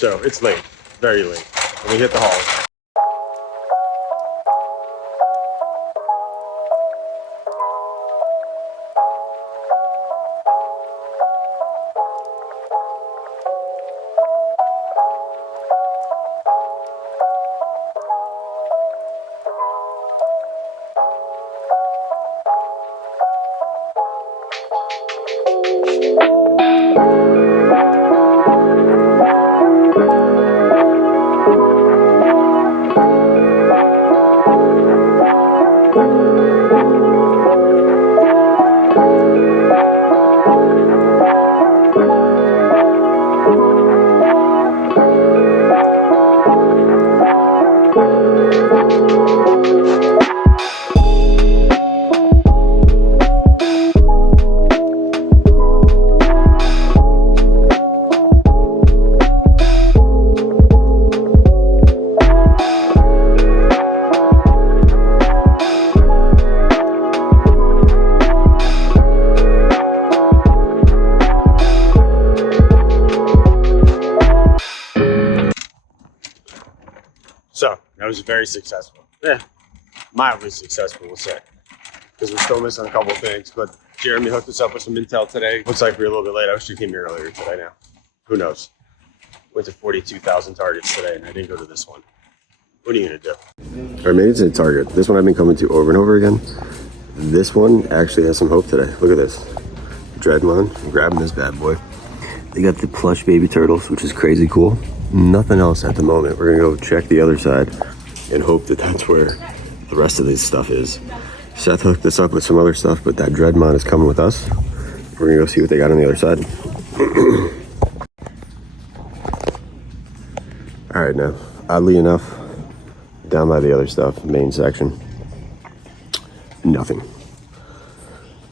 So it's late, very late. And we hit the haul. So that was very successful. Yeah, mildly successful, we'll say, because we're still missing a couple of things. But Jeremy hooked us up with some intel today. Looks like we're a little bit late. I wish we came here earlier today. Now, who knows? Went to 42,000 targets today, and I didn't go to this one. What are you gonna do? I made it to Target. This one I've been coming to over and over again. This one actually has some hope today. Look at this. Dreadmon. I'm grabbing this bad boy. They got the plush baby turtles, which is crazy cool. Nothing else at the moment. We're gonna go check the other side and hope that that's where the rest of this stuff is. Seth hooked us up with some other stuff, but that Dreadmon is coming with us. We're gonna go see what they got on the other side. All right, now, oddly enough, down by the other stuff, main section, nothing.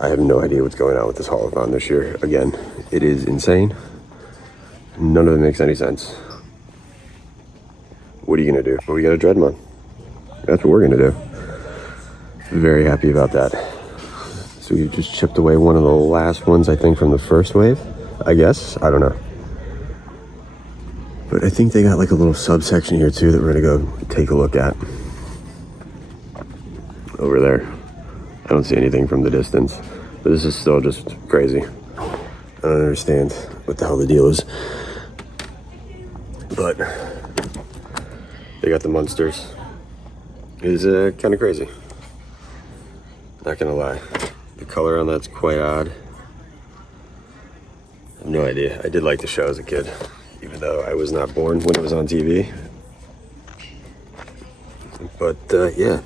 I have no idea what's going on with this Haulathon this year. Again, it is insane. None of it makes any sense. What are you gonna do? Well, we got a Dreadmon. That's what we're gonna do. Very happy about that. So we just chipped away one of the last ones, I think, from the first wave, I guess. I don't know. But I think they got like a little subsection here too that we're gonna go take a look at. Over there. I don't see anything from the distance, but this is still just crazy. I don't understand what the hell the deal is. But they got the monsters. It is kind of crazy. Not gonna lie. The color on that's quite odd. I have no idea. I did like the show as a kid, even though I was not born when it was on TV. But yeah,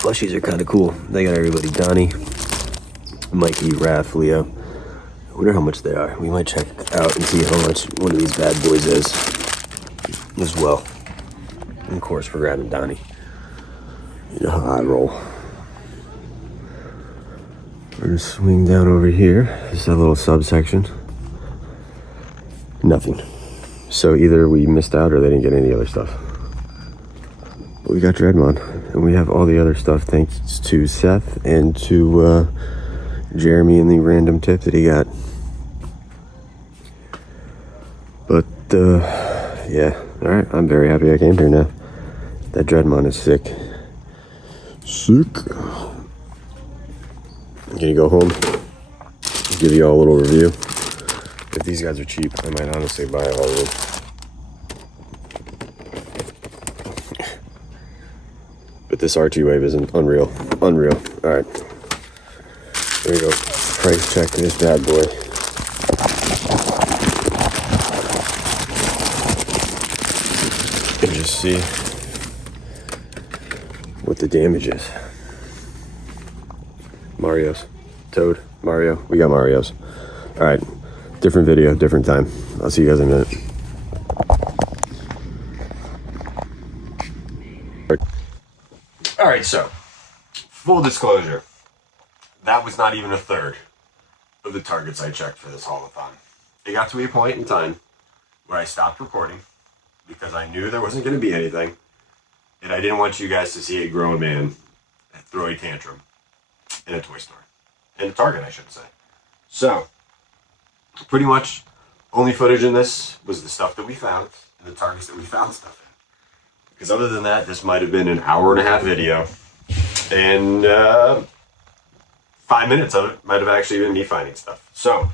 plushies are kind of cool. They got everybody: Donnie, Mikey, Raph, Leo. I wonder how much they are. We might check out and see how much one of these bad boys is as well. And of course, we're grabbing Donnie. You know how I roll. We're gonna swing down over here. Just a little subsection. Nothing. So either we missed out or they didn't get any other stuff. But we got Dreadmon, and we have all the other stuff thanks to Seth and to Jeremy and the random tip that he got. But yeah, all right. I'm very happy I came here now. That Dreadmon is sick. Sick. I'm gonna go home, give you all a little review. If these guys are cheap, I might honestly buy all of them. But this Archie wave is unreal. Unreal. All right. There we go. Price check this bad boy. And just see what the damage is. Mario's. Toad. Mario. We got Mario's. All right. Different video, different time. I'll see you guys in a minute. All right, so full disclosure, that was not even a third of the targets I checked for this Haulathon. It got to a point in time where I stopped recording because I knew there wasn't going to be anything, and I didn't want you guys to see a grown man throw a tantrum in a toy store. In a Target, I should say. So, pretty much only footage in this was the stuff that we found, the targets that we found stuff in. Because other than that, this might have been an hour-and-a-half video. And 5 minutes of it might have actually been me finding stuff. So,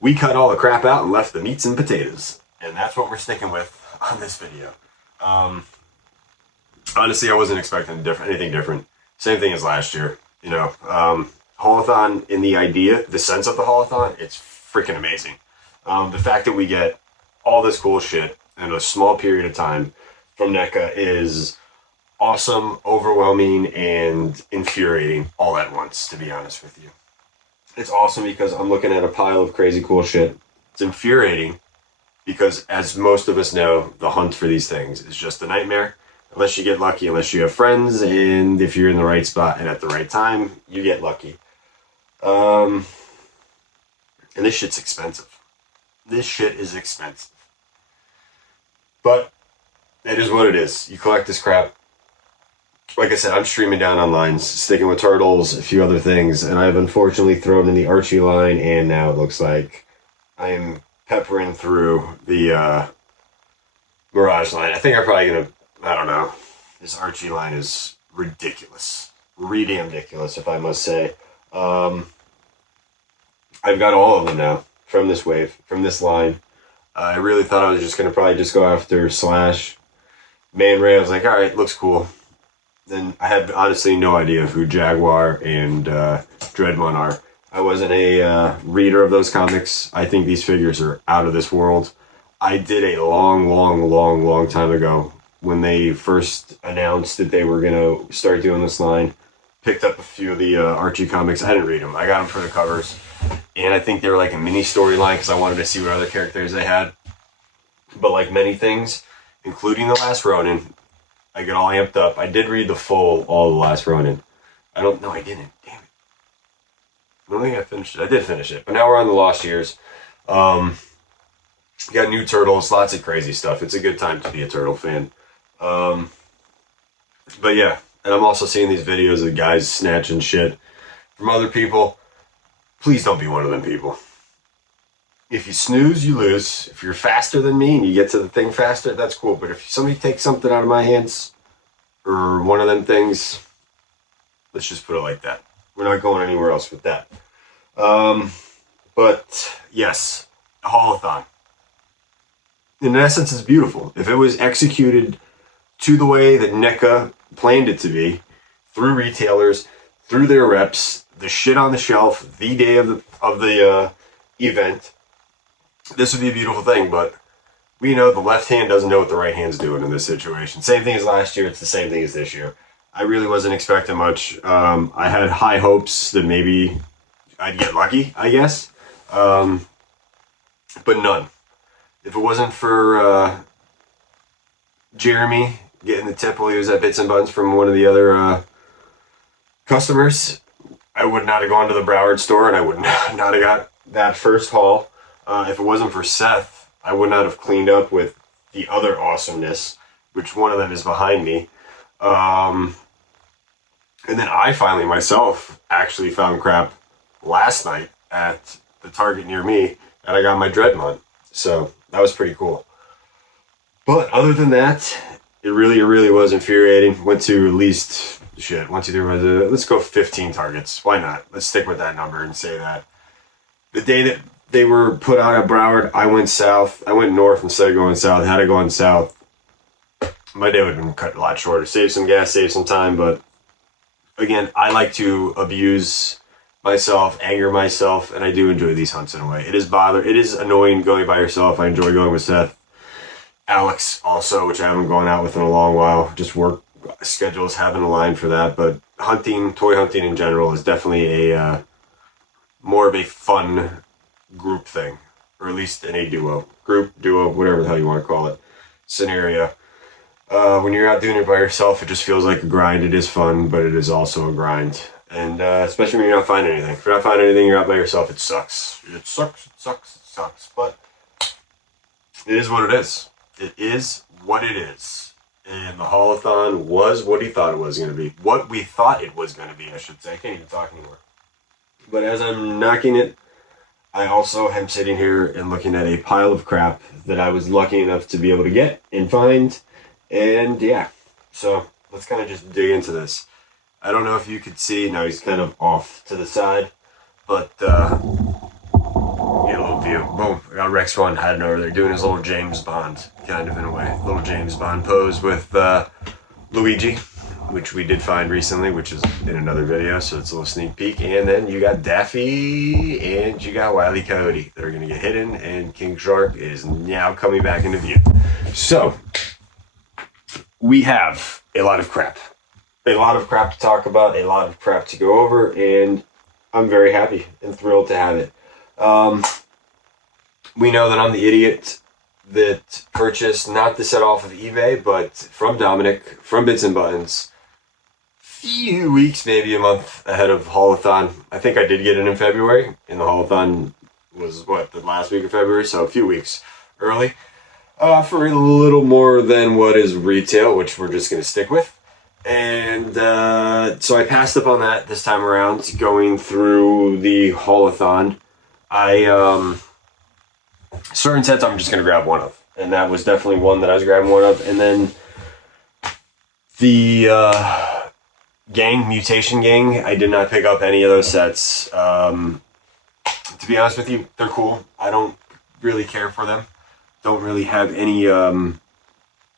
we cut all the crap out and left the meats and potatoes. And that's what we're sticking with on this video. Honestly, I wasn't expecting anything different. Same thing as last year. You know, Haulathon, in the idea, the sense of the Haulathon, it's freaking amazing. The fact that we get all this cool shit in a small period of time from NECA is awesome, overwhelming, and infuriating all at once, to be honest with you. It's awesome because I'm looking at a pile of crazy cool shit. It's infuriating because, as most of us know, the hunt for these things is just a nightmare. Unless you get lucky, unless you have friends, and if you're in the right spot and at the right time, you get lucky. And this shit's expensive. This shit is expensive. But it is what it is. You collect this crap. Like I said, I'm streaming down online, sticking with turtles, a few other things, and I've unfortunately thrown in the Archie line, and now it looks like I am peppering through the Mirage line. I think I'm probably going to, I don't know. This Archie line is ridiculous. Ridiculous, if I must say. I've got all of them now from this wave, from this line. I really thought I was just going to probably just go after Slash. Man Ray, I was like, alright, looks cool. Then I had honestly no idea who Jaguar and Dreadmon are. I wasn't a reader of those comics. I think these figures are out of this world. I did a long time ago, when they first announced that they were going to start doing this line, picked up a few of the Archie comics. I didn't read them. I got them for the covers. And I think they were like a mini storyline because I wanted to see what other characters they had. But like many things, including The Last Ronin, I get all amped up. I did read all The Last Ronin. I didn't. Damn it. I don't think I finished it. I did finish it. But now we're on the Lost Years. Got new turtles, lots of crazy stuff. It's a good time to be a turtle fan. But yeah, and I'm also seeing these videos of guys snatching shit from other people. Please don't be one of them people. If you snooze, you lose. If you're faster than me and you get to the thing faster, that's cool. But if somebody takes something out of my hands, or one of them things, let's just put it like that. We're not going anywhere else with that. But yes, a Haulathon. In essence, it's beautiful. If it was executed to the way that NECA planned it to be, through retailers, through their reps, the shit on the shelf, the day of the event, this would be a beautiful thing. But we know the left hand doesn't know what the right hand's doing in this situation. Same thing as last year. It's the same thing as this year. I really wasn't expecting much. I had high hopes that maybe I'd get lucky, I guess. But none. If it wasn't for Jeremy getting the tip while he was at Bits and Buns from one of the other customers, I would not have gone to the Broward store, and I would not have got that first haul. If it wasn't for Seth, I would not have cleaned up with the other awesomeness, which one of them is behind me. And then I finally myself actually found crap last night at the Target near me, and I got my Dreadmon. So that was pretty cool. But other than that, it really was infuriating. Went to at least, let's go 15 targets. Why not? Let's stick with that number and say that. The day that they were put out at Broward, I went south. I went north instead of going south. Had I gone south, my day would have been cut a lot shorter. Save some gas, save some time. But again, I like to abuse myself, anger myself, and I do enjoy these hunts in a way. It is annoying going by yourself. I enjoy going with Seth. Alex also, which I haven't gone out with in a long while. Just work schedules haven't aligned for that. But hunting, toy hunting in general, is definitely a more of a fun group thing, or at least in a duo, whatever the hell you want to call it, scenario. When you're out doing it by yourself, it just feels like a grind. It is fun, but it is also a grind. And especially when you're not finding anything. If you're not finding anything, you're out by yourself, it sucks. It sucks. But it is what it is. It is what it is. And the Haulathon was what he thought it was going to be. What we thought it was going to be, I should say. I can't even talk anymore. But as I'm knocking it I also am sitting here and looking at a pile of crap that I was lucky enough to be able to get and find. And yeah, so let's kind of just dig into this. I don't know if you could see, now he's kind of off to the side, but get a little view. Boom, I got Rex 1 hiding over there doing his little James Bond, kind of in a way. Little James Bond pose with Luigi, which we did find recently, which is in another video, so it's a little sneak peek. And then you got Daffy and you got Wile E. Coyote that are going to get hidden, and King Shark is now coming back into view. So, we have a lot of crap. A lot of crap to talk about, a lot of crap to go over, and I'm very happy and thrilled to have it. We know that I'm the idiot that purchased not the set off of eBay, but from Dominic, from Bits and Buttons, few weeks, maybe a month ahead of Haulathon. I think I did get it in February, and the Haulathon was, the last week of February, so a few weeks early. For a little more than what is retail, which we're just going to stick with. And so I passed up on that this time around, going through the Haulathon. Certain sets I'm just going to grab one of, and that was definitely one that I was grabbing one of. And then the Mutation Gang, I did not pick up any of those sets. To be honest with you, they're cool. I don't really care for them. Don't really have any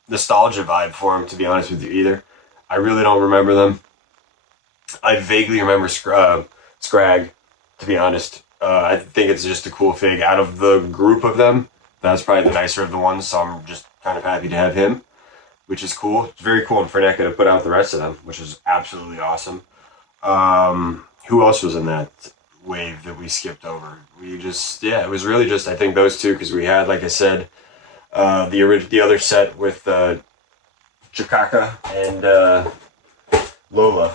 nostalgia vibe for them, to be honest with you, either. I really don't remember them. I vaguely remember Scrag, to be honest. I think it's just a cool fig. Out of the group of them, that's probably the nicer of the ones, so I'm just kind of happy to have him, which is cool. It's very cool in Freneca to put out the rest of them, which is absolutely awesome. Who else was in that wave that we skipped over? It was really just, I think, those two, because we had, like I said, the other set with Chikaka and Lola.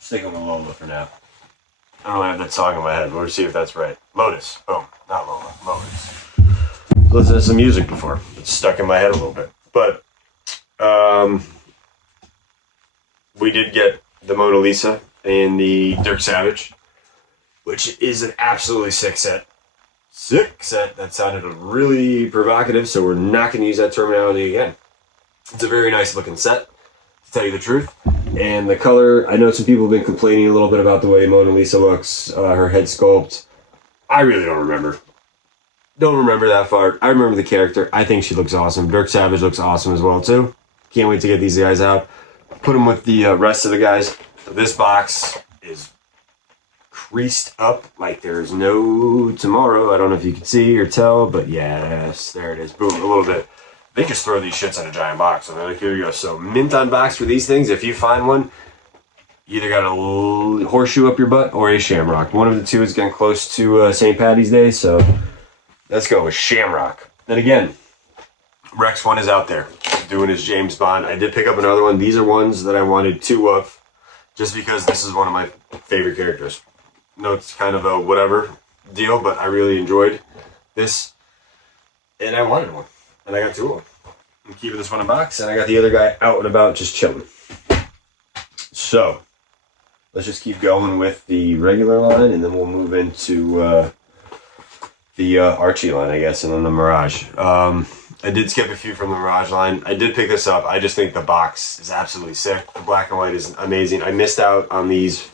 Sticking with Lola for now. I don't really have that song in my head. We'll see if that's right. Lotus. Boom. Not Lola. Lotus. Listen to some music before. It's stuck in my head a little bit. But we did get the Mona Lisa and the Dirk Savage, which is an absolutely sick set. Sick set. That sounded really provocative, so we're not going to use that terminology again. It's a very nice looking set, to tell you the truth. And the color, I know some people have been complaining a little bit about the way Mona Lisa looks, her head sculpt. I really don't remember. Don't remember that far. I remember the character. I think she looks awesome. Dirk Savage looks awesome as well, too. Can't wait to get these guys out. Put them with the rest of the guys. This box is creased up like there's no tomorrow. I don't know if you can see or tell, but yes, there it is. Boom, a little bit. They just throw these shits in a giant box. So they're like, here you go. So mint on box for these things. If you find one, you either got a horseshoe up your butt or a shamrock. One of the two is getting close to St. Patty's Day, so let's go with shamrock. And again, Rex 1 is out there doing his James Bond. I did pick up another one. These are ones that I wanted two of, just because this is one of my favorite characters. No, it's kind of a whatever deal, but I really enjoyed this, and I wanted one. And I got two of them. I'm keeping this one in box, and I got the other guy out and about just chilling. So, let's just keep going with the regular line, and then we'll move into the Archie line, I guess, and then the Mirage. I did skip a few from the Mirage line. I did pick this up. I just think the box is absolutely sick. The black and white is amazing. I missed out on these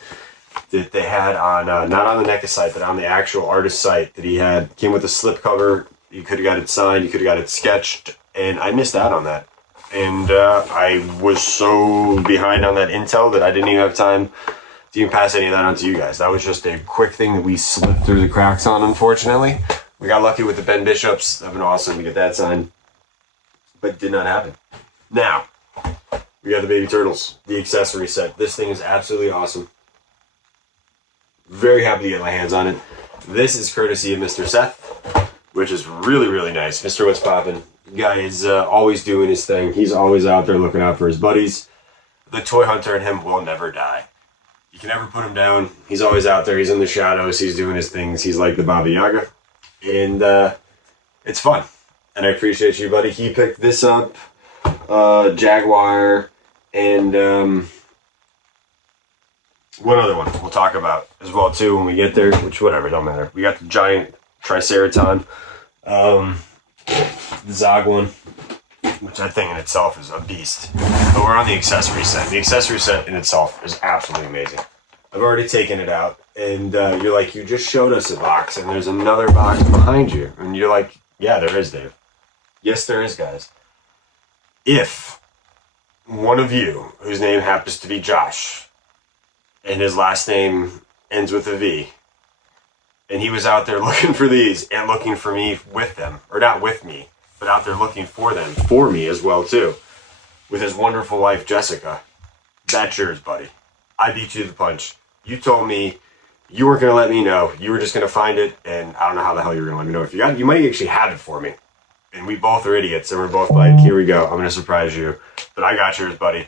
that they had on, not on the NECA site, but on the actual artist site that he had. Came with a slip cover. You could have got it signed, you could have got it sketched, and I missed out on that. And I was so behind on that intel that I didn't even have time to even pass any of that on to you guys. That was just a quick thing that we slipped through the cracks on, unfortunately. We got lucky with the Ben Bishops. That would have been awesome to get that signed, but it did not happen. Now, we got the Baby Turtles, the accessory set. This thing is absolutely awesome. Very happy to get my hands on it. This is courtesy of Mr. Seth, which is really, really nice. Mr. What's Poppin'. Guy is always doing his thing. He's always out there looking out for his buddies. The toy hunter in him will never die. You can never put him down. He's always out there. He's in the shadows. He's doing his things. He's like the Baba Yaga. And it's fun. And I appreciate you, buddy. He picked this up, Jaguar, and one other one we'll talk about as well too when we get there, which whatever, don't matter. We got the giant Triceratops, the Zog one, which that thing in itself is a beast. But we're on the accessory set. The accessory set in itself is absolutely amazing. I've already taken it out, and you're like, you just showed us a box, and there's another box behind you. And you're like, yeah, there is, Dave. Yes, there is, guys. If one of you, whose name happens to be Josh, and his last name ends with a V, and he was out there looking for these and looking for me with them, or not with me, but out there looking for them, for me as well, too, with his wonderful wife, Jessica, that's yours, buddy. I beat you to the punch. You told me you weren't going to let me know. You were just going to find it, and I don't know how the hell you were going to let me know if you got it. You might actually have it for me. And we both are idiots, and we're both like, here we go. I'm going to surprise you. But I got yours, buddy.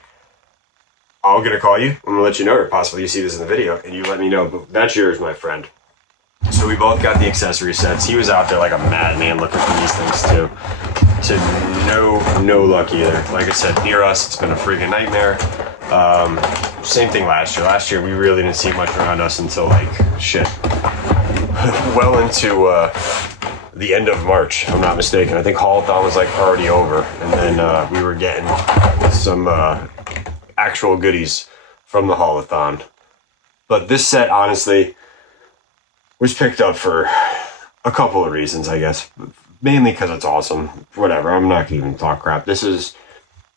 I'm going to call you. I'm going to let you know, or possibly you see this in the video, and you let me know. But that's yours, my friend. So we both got the accessory sets. He was out there like a madman looking for these things, too. To no luck either. Like I said, near us, it's been a freaking nightmare. Same thing last year. Last year, we really didn't see much around us until, like, shit. Well into the end of March, if I'm not mistaken. I think Haulathon was, like, already over. And then we were getting some actual goodies from the Haulathon. But this set, honestly, was picked up for a couple of reasons, I guess. Mainly because it's awesome. Whatever, I'm not going to even talk crap. This is,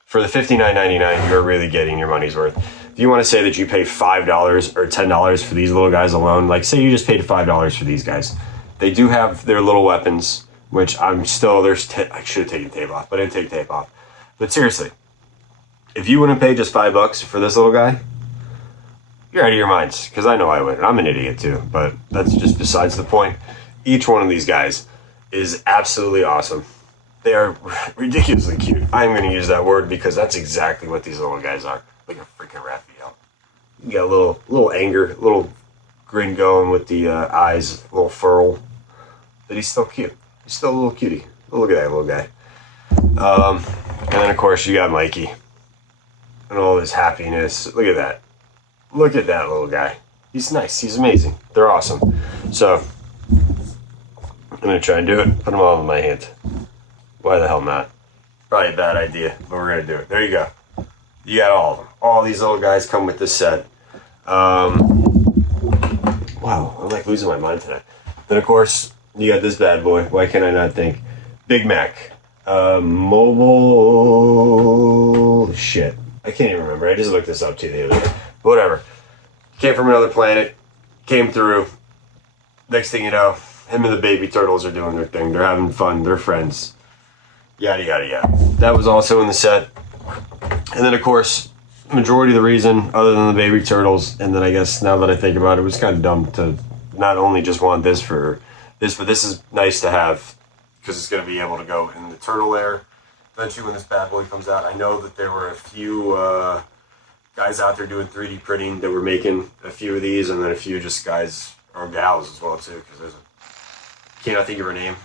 for the $59.99, you're really getting your money's worth. If you want to say that you pay $5 or $10 for these little guys alone, like say you just paid $5 for these guys. They do have their little weapons, which I'm still, I should have taken tape off, but I didn't take tape off. But seriously, if you wouldn't pay just $5 for this little guy, you're out of your minds, because I know I would. I'm an idiot too, but that's just besides the point. Each one of these guys is absolutely awesome. They are ridiculously cute. I'm going to use that word because that's exactly what these little guys are. Like a freaking Raphael. You got a little anger, a little grin going with the eyes, a little furl. But he's still cute. He's still a little cutie. Look at that little guy. And then, of course, you got Mikey. And all his happiness. Look at that. Look at that little guy. He's nice. He's amazing. They're awesome. So, I'm going to try and do it. Put them all in my hand. Why the hell not? Probably a bad idea, but we're going to do it. There you go. You got all of them. All these little guys come with this set. Wow, I'm like losing my mind today. Then, of course, you got this bad boy. Why can't I not think? Big Mac. Mobile... Shit. I can't even remember. I just looked this up too the other day. But whatever. Came from another planet. Came through. Next thing you know, him and the baby turtles are doing their thing. They're having fun. They're friends. Yada, yada, yada. That was also in the set. And then, of course, majority of the reason, other than the baby turtles, and then I guess now that I think about it, it was kind of dumb to not only just want this for this, but this is nice to have because it's going to be able to go in the turtle lair. Eventually, when this bad boy comes out, I know that there were a few guys out there doing 3D printing that were making a few of these, and then a few just guys or gals as well, too, because there's a... Cannot think of her name.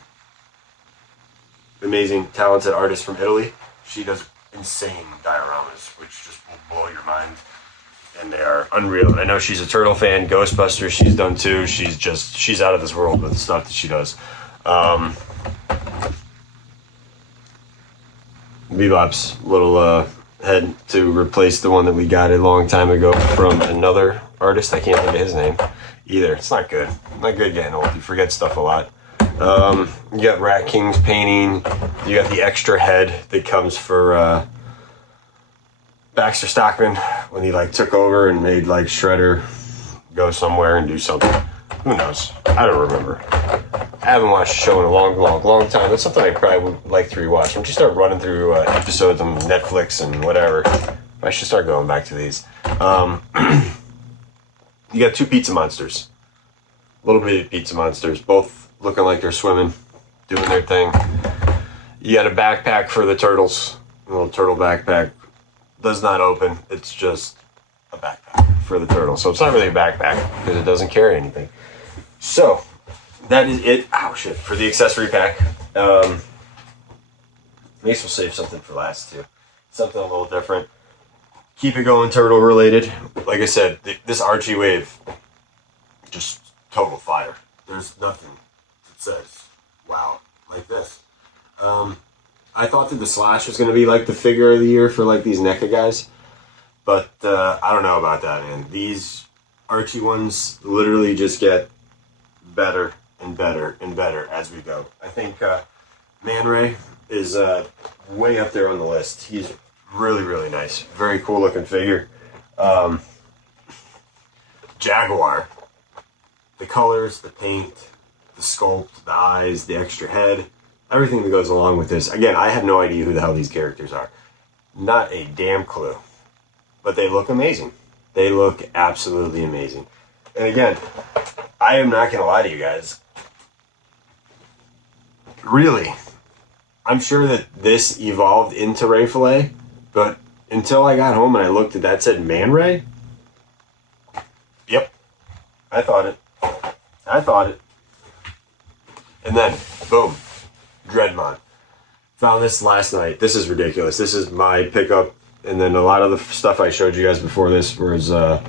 Amazing, talented artist from Italy. She does insane dioramas, which just will blow your mind. And they are unreal. And I know she's a turtle fan. Ghostbusters she's done too. She's out of this world with the stuff that she does. Bebop's little head to replace the one that we got a long time ago from another artist. I can't think of his name either. It's not good. Not good getting old. You forget stuff a lot. You got Rat King's painting. You got the extra head that comes for Baxter Stockman when he like took over and made like Shredder go somewhere and do something. Who knows? I don't remember. I haven't watched the show in a long time. That's something I probably would like to rewatch. Once you start running through episodes on Netflix and whatever, I should start going back to these. You got two pizza monsters. Little bitty pizza monsters, both looking like they're swimming, doing their thing. You got a backpack for the turtles. A little turtle backpack. Does not open. It's just a backpack for the turtle. So it's not really a backpack because it doesn't carry anything. So that is it. Oh shit! For the accessory pack. Maybe we'll save something for last too. Something a little different. keep it going turtle related. Like I said, this Archie wave, just total fire. There's nothing that says, wow, like this. I thought that the Slash was going to be like the figure of the year for like these NECA guys. But I don't know about that, man. These Archie ones literally just get better and better and better as we go. I think Man Ray is way up there on the list. He's really, really nice. Very cool looking figure. Jaguar. The colors, the paint, the sculpt, the eyes, the extra head, everything that goes along with this. Again, I have no idea who the hell these characters are. Not a damn clue. But they look amazing. They look absolutely amazing. And again, I am not going to lie to you guys. Really, I'm sure that this evolved into Ray Fillet, but until I got home and I looked at that said Man Ray, yep, I thought it. And then, boom, Dreadmon. Found this last night. This is ridiculous. This is my pickup. And then a lot of the stuff I showed you guys before this was, well,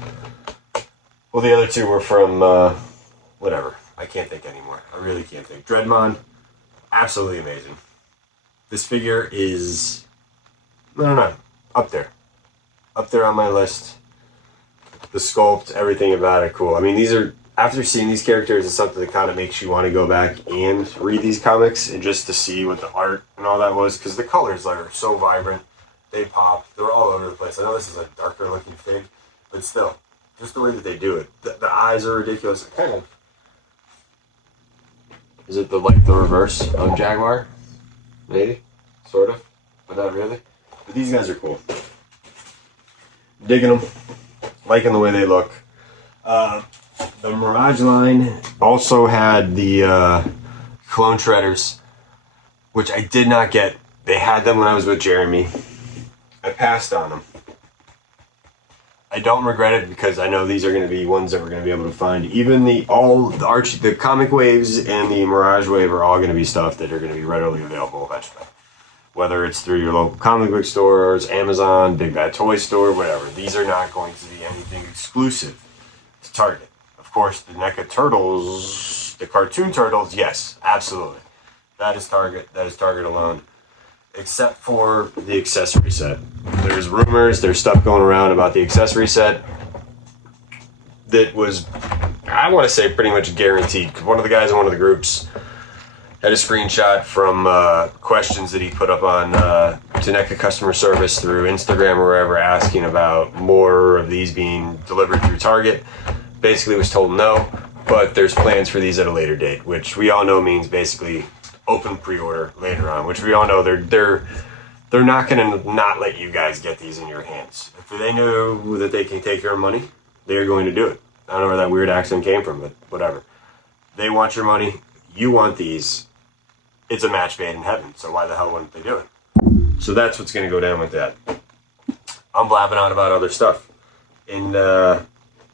the other two were from, whatever. I can't think anymore. I really can't think. Dreadmon, absolutely amazing. This figure is, no, up there. Up there on my list. The sculpt, everything about it, cool. I mean, these are, after seeing these characters, it's something that kind of makes you want to go back and read these comics and just to see what the art and all that was, because the colors are so vibrant. They pop. They're all over the place. I know this is a darker looking fig, but still, just the way that they do it. The eyes are ridiculous. Kind of. Is it the reverse of Jaguar? Maybe, sort of, but not really. But these guys are cool. Digging them. Liking the way they look. The Mirage line also had the Clone Shredders, which I did not get. They had them when I was with Jeremy. I passed on them. I don't regret it because I know these are going to be ones that we're going to be able to find. Even the comic waves and the Mirage wave are all going to be stuff that are going to be readily available eventually. Whether it's through your local comic book stores, Amazon, Big Bad Toy Store, whatever. These are not going to be anything exclusive to Target. Of course, the NECA Turtles, the cartoon Turtles, yes, absolutely. That is Target. That is Target alone. Except for the accessory set. There's rumors, there's stuff going around about the accessory set that was, I want to say, pretty much guaranteed. One of the guys in one of the groups had a screenshot from questions that he put up on to NECA customer service through Instagram or wherever, asking about more of these being delivered through Target. Basically was told no, but there's plans for these at a later date, which we all know means basically open pre-order later on, which we all know they're not going to not let you guys get these in your hands. If they know that they can take your money, they're going to do it. I don't know where that weird accent came from, but whatever. They want your money. You want these. It's a match made in heaven, so why the hell wouldn't they do it? So that's what's going to go down with that. I'm blabbing on about other stuff. In the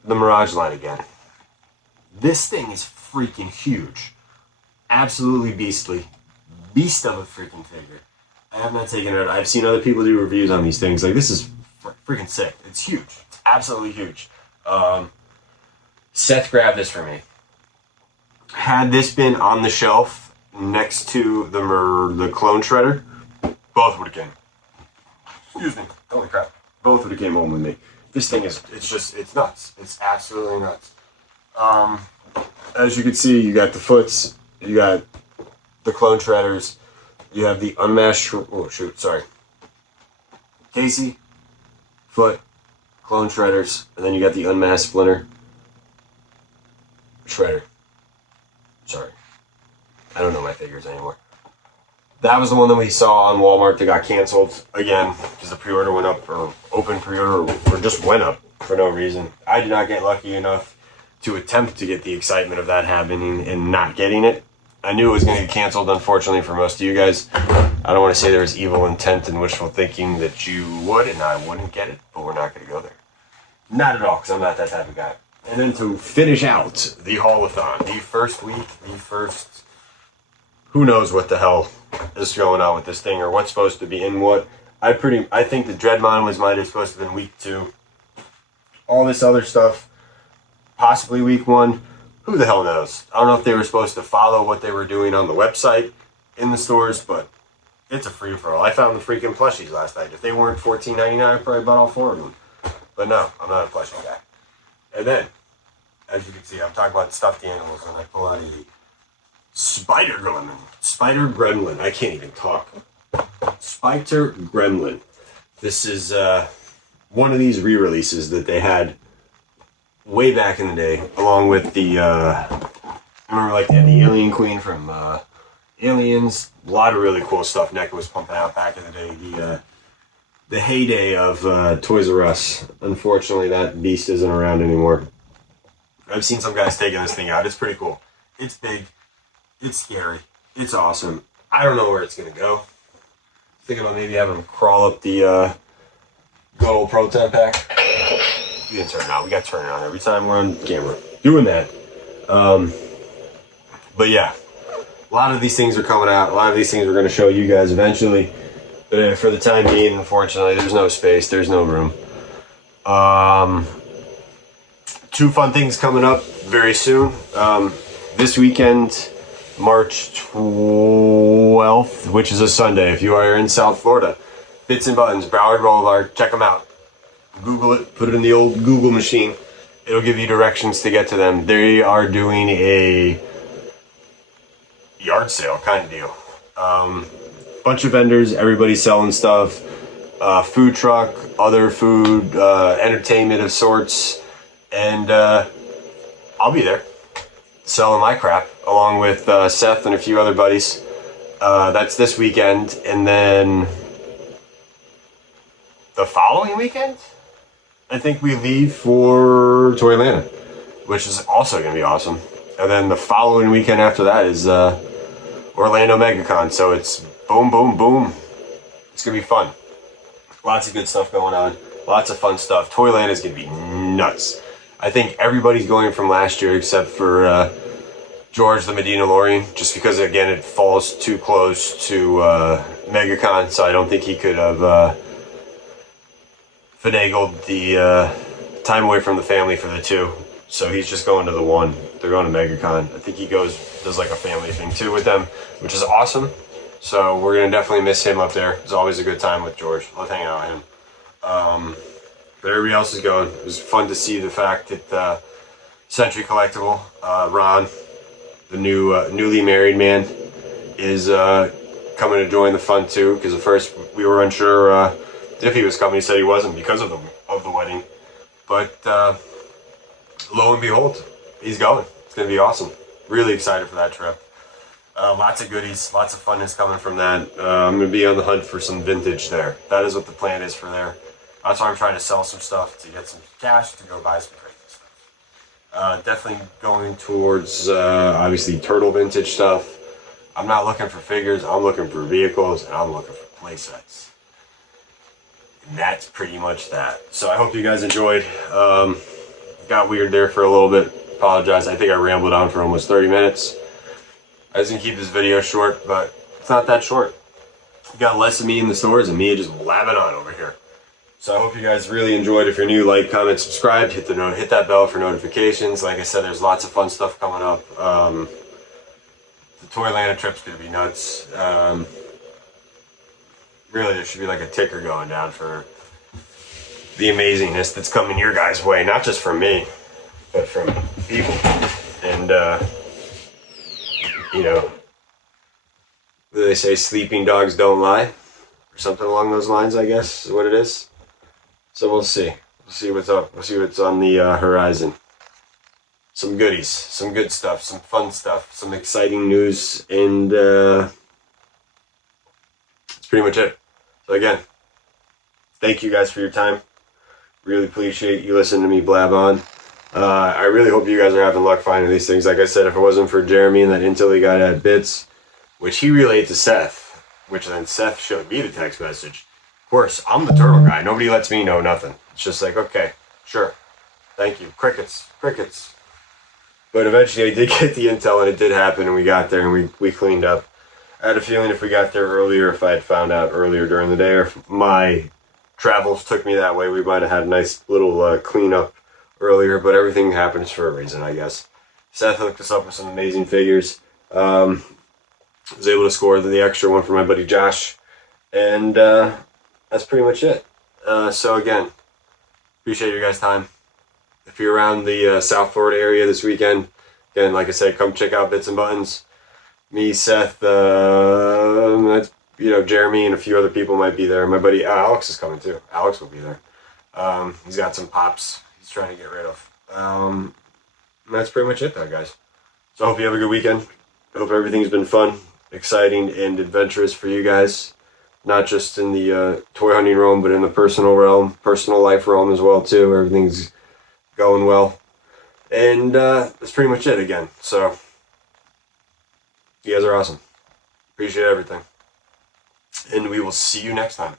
Mirage line again. This thing is freaking huge. Absolutely beastly. Beast of a freaking figure. I have not taken it out. I've seen other people do reviews on these things. Like, this is freaking sick. It's huge. It's absolutely huge. Seth grabbed this for me. Had this been on the shelf next to the Clone Shredder, both would have came. Excuse me. Holy crap. Both would have came home with me. This thing is, it's nuts. It's absolutely nuts. As you can see, you got the foots. You got the Clone Shredders. You have the unmasked... Casey, Foot, Clone Shredders, and then you got the unmasked Splinter. Shredder. Sorry. I don't know my figures anymore. That was the one that we saw on Walmart that got canceled again because the pre-order went up, or open pre-order, or just went up for no reason. I did not get lucky enough to attempt to get the excitement of that happening and not getting it. I knew it was going to get canceled, unfortunately, for most of you guys. I don't want to say there was evil intent and wishful thinking that you would and I wouldn't get it, but we're not going to go there. Not at all, because I'm not that type of guy. And then to finish out the Haulathon, the first week, who knows what the hell is going on with this thing or what's supposed to be in what. I think the Dreadmon was supposed to have been week 2. All this other stuff, possibly week 1. Who the hell knows? I don't know if they were supposed to follow what they were doing on the website in the stores, but it's a free-for-all. I found the freaking plushies last night. If they weren't $14.99, I probably bought all 4 of them. But no, I'm not a plushie guy. And then, as you can see, I'm talking about stuffed animals, and I pull out a Spider Gremlin. I can't even talk. Spider Gremlin. This is one of these re-releases that they had way back in the day, along with the I remember like the Alien Queen from Aliens. A lot of really cool stuff NECA was pumping out back in the day. The heyday of Toys R Us. Unfortunately, that beast isn't around anymore. I've seen some guys taking this thing out. It's pretty cool. It's big. It's scary. It's awesome. I don't know where it's gonna go. Thinking about maybe having them crawl up the good old proton pack. We didn't turn it on. We got to turn it on every time we're on camera doing that. But yeah, a lot of these things are coming out. A lot of these things we're going to show you guys eventually. But for the time being, unfortunately, there's no space. There's no room. 2 fun things coming up very soon. This weekend, March 12th, which is a Sunday. If you are in South Florida, Bits and Buttons, Broward Boulevard, check them out. Google it, put it in the old Google machine. It'll give you directions to get to them. They are doing a yard sale kind of deal. Bunch of vendors, everybody's selling stuff. Food truck, other food, entertainment of sorts. And I'll be there selling my crap along with Seth and a few other buddies. That's this weekend. And then the following weekend, I think we leave for Toylanta, which is also going to be awesome. And then the following weekend after that is Orlando MegaCon. So it's boom, boom, boom. It's going to be fun. Lots of good stuff going on. Lots of fun stuff. Toylanta is going to be nuts. I think everybody's going from last year except for George the Medina Lorian, just because, again, it falls too close to MegaCon. So I don't think he could have finagled the time away from the family for the 2. So he's just going to the 1. They're going to MegaCon. I think he does like a family thing too with them, which is awesome. So we're going to definitely miss him up there. It's always a good time with George. Love hanging out with him. But everybody else is going. It was fun to see the fact that Century Collectible, Ron, the newly married man, is coming to join the fun too. Because at first we were unsure if he was coming. He said he wasn't because of the wedding. But lo and behold, he's going. It's going to be awesome. Really excited for that trip. Lots of goodies, lots of funness coming from that. I'm going to be on the hunt for some vintage there. That is what the plan is for there. That's why I'm trying to sell some stuff to get some cash to go buy some crazy stuff. Definitely going towards, obviously, turtle vintage stuff. I'm not looking for figures. I'm looking for vehicles, and I'm looking for play sets. And that's pretty much that. So I hope you guys enjoyed. Got weird there for a little bit. Apologize. I think I rambled on for almost 30 minutes. I was going to keep this video short, but it's not that short. You got less of me in the stores and me just blabbing on over here. So I hope you guys really enjoyed. If you're new, like, comment, subscribe, hit that bell for notifications. Like I said, there's lots of fun stuff coming up. The Toylanta trip's going to be nuts. Really, there should be like a ticker going down for the amazingness that's coming your guys' way. Not just from me, but from people. And, you know, they say sleeping dogs don't lie, or something along those lines, I guess is what it is. So we'll see. We'll see what's up. We'll see what's on the horizon. Some goodies, some good stuff, some fun stuff, some exciting news, and that's pretty much it. So again, thank you guys for your time. Really appreciate you listening to me blab on. I really hope you guys are having luck finding these things. Like I said, if it wasn't for Jeremy and that intel he got at Bits, which he relayed to Seth, which then Seth showed me the text message. Of course, I'm the turtle guy. Nobody lets me know nothing. It's just like, okay, sure. Thank you. Crickets. Crickets. But eventually I did get the intel and it did happen and we got there and we cleaned up. I had a feeling if we got there earlier, if I had found out earlier during the day, or if my travels took me that way, we might have had a nice little cleanup earlier, but everything happens for a reason, I guess. Seth hooked us up with some amazing figures. Was able to score the extra one for my buddy Josh, and that's pretty much it. So again, appreciate your guys' time. If you're around the South Florida area this weekend, again, like I said, come check out Bits and Buttons. Me, Seth, Jeremy, and a few other people might be there. My buddy Alex is coming too. Alex will be there. He's got some pops he's trying to get rid of. That's pretty much it, though, guys. So I hope you have a good weekend. I hope everything's been fun, exciting, and adventurous for you guys. Not just in the toy hunting realm, but in the personal realm, personal life realm as well, too. Everything's going well. And that's pretty much it again. So you guys are awesome. Appreciate everything. And we will see you next time.